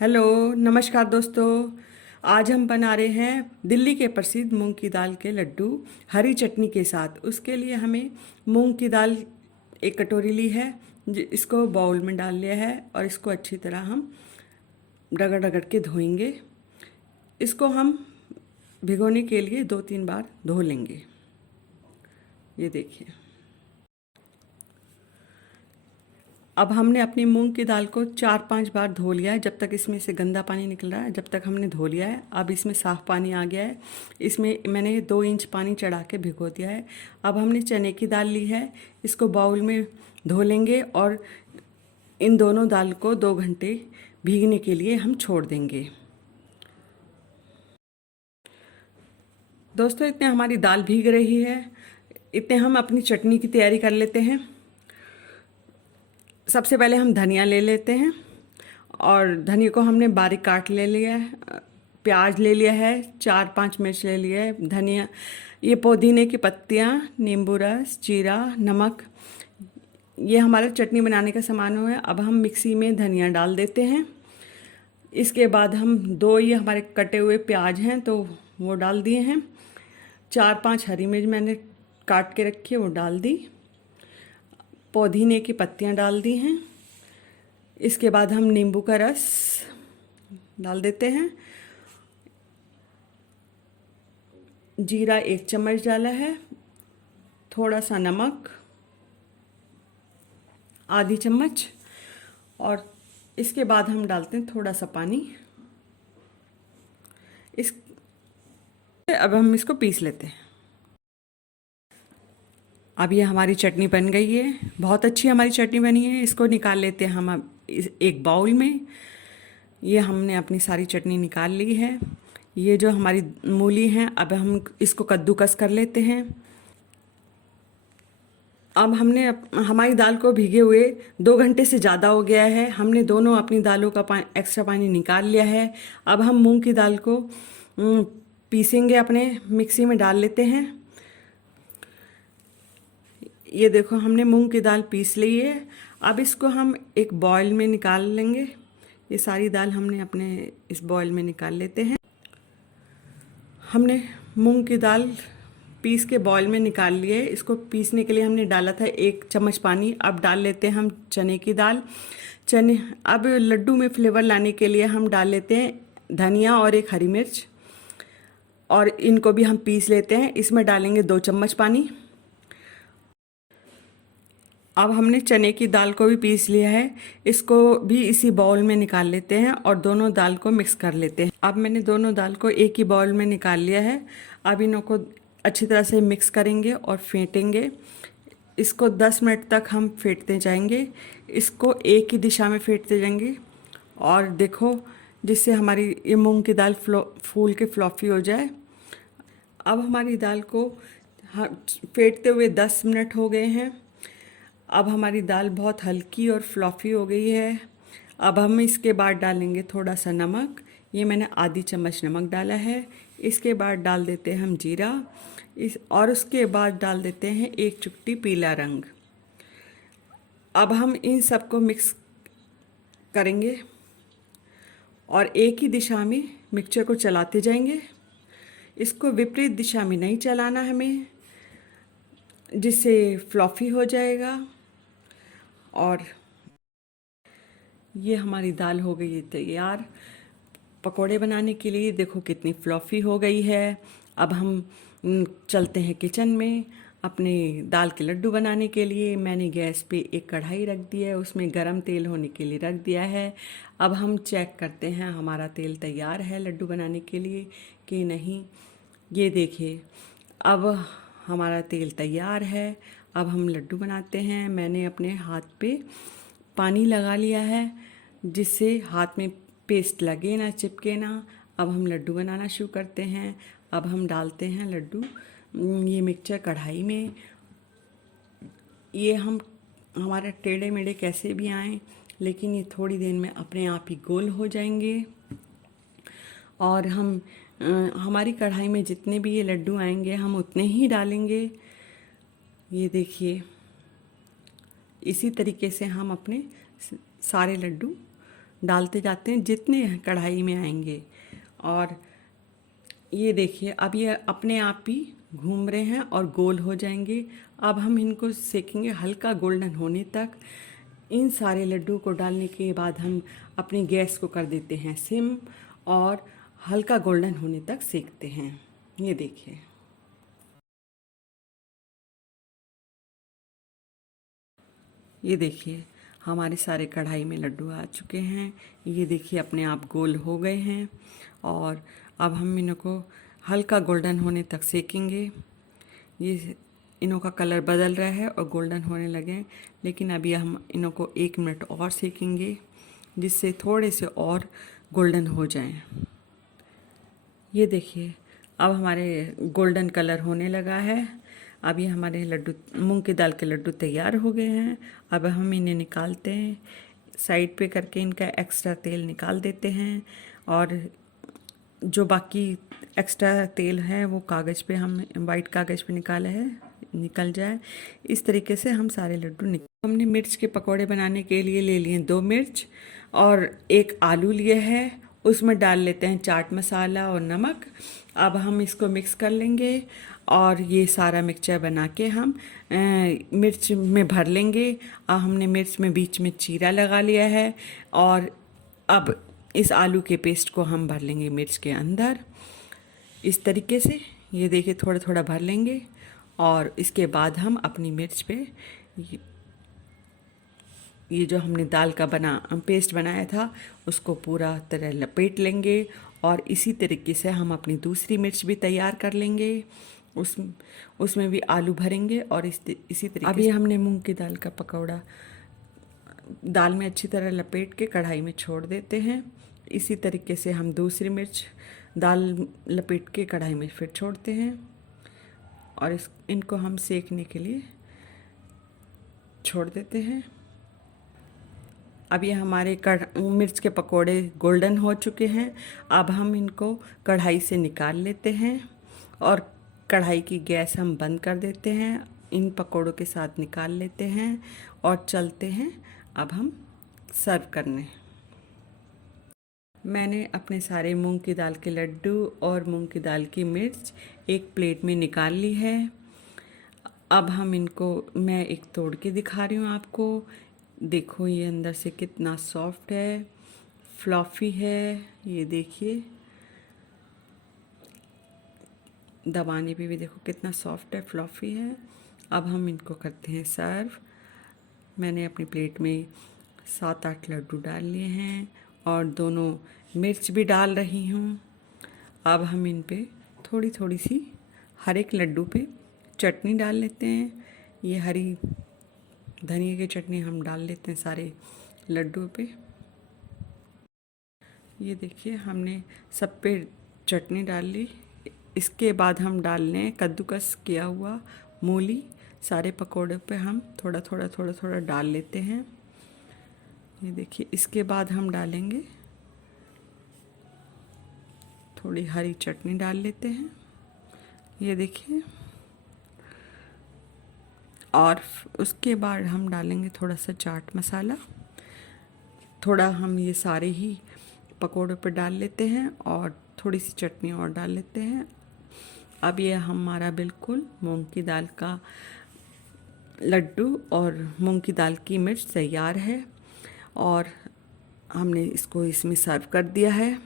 Hello, नमस्कार दोस्तों। आज हम बना रहे हैं दिल्ली के प्रसिद्ध मूंग की दाल के लड्डू हरी चटनी के साथ। उसके लिए हमें मूंग की दाल एक कटोरी ली है, इसको बाउल में डाल लिया है और इसको अच्छी तरह हम रगड़ रगड़ के धोएंगे। इसको हम भिगोने के लिए 2-3 बार धो लेंगे। ये देखिए, अब हमने अपनी मूंग की दाल को 4-5 बार धो लिया है। जब तक इसमें से गंदा पानी निकल रहा है, जब तक हमने धो लिया है। अब इसमें साफ़ पानी आ गया है। इसमें मैंने 2 इंच पानी चढ़ा के भिगो दिया है। अब हमने चने की दाल ली है, इसको बाउल में धो लेंगे और इन दोनों दाल को 2 घंटे भीगने के लिए हम छोड़ देंगे। दोस्तों, इतने हमारी दाल भीग रही है, इतने हम अपनी चटनी की तैयारी कर लेते हैं। सबसे पहले हम धनिया ले लेते हैं और धनिया को हमने बारीक काट ले लिया है। प्याज ले लिया है, 4-5 मिर्च ले लिया है, धनिया, ये पुदीने की पत्तियाँ, नींबू रस, जीरा, नमक, ये हमारा चटनी बनाने का सामान है। अब हम मिक्सी में धनिया डाल देते हैं। इसके बाद हम 2 ये हमारे कटे हुए प्याज हैं तो वो डाल दिए हैं। 4-5 हरी मिर्च मैंने काट के रखी है, वो डाल दी। पुदीने की पत्तियाँ डाल दी हैं। इसके बाद हम नींबू का रस डाल देते हैं। जीरा 1 चम्मच डाला है, थोड़ा सा नमक आधी चम्मच, और इसके बाद हम डालते हैं थोड़ा सा पानी। इस अब हम इसको पीस लेते हैं। अब ये हमारी चटनी बन गई है, बहुत अच्छी हमारी चटनी बनी है। इसको निकाल लेते हैं हम अब एक बाउल में। ये हमने अपनी सारी चटनी निकाल ली है। ये जो हमारी मूली हैं, अब हम इसको कद्दूकस कर लेते हैं। अब हमने हमारी दाल को भीगे हुए 2 घंटे से ज़्यादा हो गया है। हमने दोनों अपनी दालों का एक्स्ट्रा पानी निकाल लिया है। अब हम मूंग की दाल को पीसेंगे, अपने मिक्सी में डाल लेते हैं। ये देखो, हमने मूंग की दाल पीस ली है। अब इसको हम एक बॉयल में निकाल लेंगे। ये सारी दाल हमने अपने इस बॉयल में निकाल लेते हैं। हमने मूंग की दाल पीस के बॉयल में निकाल लिए। इसको पीसने के लिए हमने डाला था 1 चम्मच पानी। अब डाल लेते हैं हम चने की दाल। चने, अब लड्डू में फ्लेवर लाने के लिए हम डाल लेते हैं धनिया और 1 हरी मिर्च, और इनको भी हम पीस लेते हैं। इसमें डालेंगे 2 चम्मच पानी। अब हमने चने की दाल को भी पीस लिया है, इसको भी इसी बाउल में निकाल लेते हैं और दोनों दाल को मिक्स कर लेते हैं। अब मैंने दोनों दाल को एक ही बाउल में निकाल लिया है। अब इन्हों को अच्छी तरह से मिक्स करेंगे और फेंटेंगे। इसको 10 मिनट तक हम फेंटते जाएंगे। इसको एक ही दिशा में फेंटते जाएंगे, और देखो, जिससे हमारी ये मूंग की दाल फूल के फ्लॉफी हो जाए। अब हमारी दाल को फेंटते हुए 10 मिनट हो गए हैं। अब हमारी दाल बहुत हल्की और फ्लॉफी हो गई है। अब हम इसके बाद डालेंगे थोड़ा सा नमक। ये मैंने आधी चम्मच नमक डाला है। इसके बाद डाल देते हैं हम जीरा, और उसके बाद डाल देते हैं 1 चुटकी पीला रंग। अब हम इन सबको मिक्स करेंगे और एक ही दिशा में मिक्सचर को चलाते जाएंगे। इसको विपरीत दिशा में नहीं चलाना हमें, जिससे फ्लॉफी हो जाएगा। और ये हमारी दाल हो गई है तैयार पकोड़े बनाने के लिए। देखो कितनी फ्लॉफी हो गई है। अब हम चलते हैं किचन में अपने दाल के लड्डू बनाने के लिए। मैंने गैस पे एक कढ़ाई रख दी है, उसमें गरम तेल होने के लिए रख दिया है। अब हम चेक करते हैं हमारा तेल तैयार है लड्डू बनाने के लिए कि नहीं। ये देखिए, अब हमारा तेल तैयार है। अब हम लड्डू बनाते हैं। मैंने अपने हाथ पे पानी लगा लिया है, जिससे हाथ में पेस्ट लगे ना, चिपके ना। अब हम लड्डू बनाना शुरू करते हैं। अब हम डालते हैं लड्डू ये मिक्सचर कढ़ाई में। ये हमारे टेढ़े मेढ़े कैसे भी आएँ, लेकिन ये थोड़ी देर में अपने आप ही गोल हो जाएंगे। और हमारी कढ़ाई में जितने भी ये लड्डू आएंगे हम उतने ही डालेंगे। ये देखिए, इसी तरीके से हम अपने सारे लड्डू डालते जाते हैं जितने कढ़ाई में आएंगे। और ये देखिए अब ये अपने आप ही घूम रहे हैं और गोल हो जाएंगे। अब हम इनको सेकेंगे हल्का गोल्डन होने तक। इन सारे लड्डू को डालने के बाद हम अपनी गैस को कर देते हैं सिम और हल्का गोल्डन होने तक सेकते हैं। ये देखिए, ये देखिए हमारे सारे कढ़ाई में लड्डू आ चुके हैं। ये देखिए अपने आप गोल हो गए हैं और अब हम इनको हल्का गोल्डन होने तक सेकेंगे। ये इनों का कलर बदल रहा है और गोल्डन होने लगे हैं, लेकिन अभी हम इनों को 1 मिनट और सेकेंगे जिससे थोड़े से और गोल्डन हो जाएं। ये देखिए अब हमारे गोल्डन कलर होने लगा है। अब ये हमारे लड्डू, मूंग की दाल के लड्डू तैयार हो गए हैं। अब हम इन्हें निकालते हैं, साइड पे करके इनका एक्स्ट्रा तेल निकाल देते हैं और जो बाकी एक्स्ट्रा तेल है वो कागज़ पे, हम वाइट कागज़ पे निकाला है, निकल जाए। इस तरीके से हम सारे लड्डू हमने मिर्च के पकोड़े बनाने के लिए ले लिए 2 मिर्च और 1 आलू लिए है। उसमें डाल लेते हैं चाट मसाला और नमक। अब हम इसको मिक्स कर लेंगे और ये सारा मिक्सचर बना के हम मिर्च में भर लेंगे। अब हमने मिर्च में बीच में चीरा लगा लिया है और अब इस आलू के पेस्ट को हम भर लेंगे मिर्च के अंदर इस तरीके से। ये देखिए थोड़ा थोड़ा भर लेंगे और इसके बाद हम अपनी मिर्च पे ये जो हमने दाल का पेस्ट बनाया था उसको पूरा तरह लपेट लेंगे और इसी तरीके से हम अपनी दूसरी मिर्च भी तैयार कर लेंगे। उसमें भी आलू भरेंगे और इसी तरीके अभी हमने मूंग की दाल का पकौड़ा दाल में अच्छी तरह लपेट के कढ़ाई में छोड़ देते हैं। इसी तरीके से हम दूसरी मिर्च दाल लपेट के कढ़ाई में फिर छोड़ते हैं और इनको हम सेकने के लिए छोड़ देते हैं। अब ये हमारे मिर्च के पकोड़े गोल्डन हो चुके हैं। अब हम इनको कढ़ाई से निकाल लेते हैं और कढ़ाई की गैस हम बंद कर देते हैं। इन पकोड़ों के साथ निकाल लेते हैं और चलते हैं अब हम सर्व करने। मैंने अपने सारे मूंग की दाल के लड्डू और मूंग की दाल की मिर्च एक प्लेट में निकाल ली है। अब हम इनको मैं एक तोड़ के दिखा रही हूँ आपको। देखो ये अंदर से कितना सॉफ्ट है, फ्लॉफी है। ये देखिए दबाने पे भी देखो कितना सॉफ्ट है, फ्लॉफी है। अब हम इनको करते हैं सर्व। मैंने अपनी प्लेट में 7-8 लड्डू डाल लिए हैं और दोनों मिर्च भी डाल रही हूँ। अब हम इन पे थोड़ी थोड़ी सी हर एक लड्डू पे चटनी डाल लेते हैं। ये हरी धनिया की चटनी हम डाल लेते हैं सारे लड्डू पे। ये देखिए हमने सब पे चटनी डाल ली। इसके बाद हम डाल लें कद्दूकस किया हुआ मूली। सारे पकोड़े पे हम थोड़ा थोड़ा डाल लेते हैं। ये देखिए इसके बाद हम डालेंगे थोड़ी हरी चटनी डाल लेते हैं। ये देखिए और उसके बाद हम डालेंगे थोड़ा सा चाट मसाला। थोड़ा हम ये सारे ही पकोड़ों पर डाल लेते हैं और थोड़ी सी चटनी और डाल लेते हैं। अब ये हमारा बिल्कुल मूंग की दाल का लड्डू और मूंग की दाल की मिर्च तैयार है और हमने इसको इसमें सर्व कर दिया है।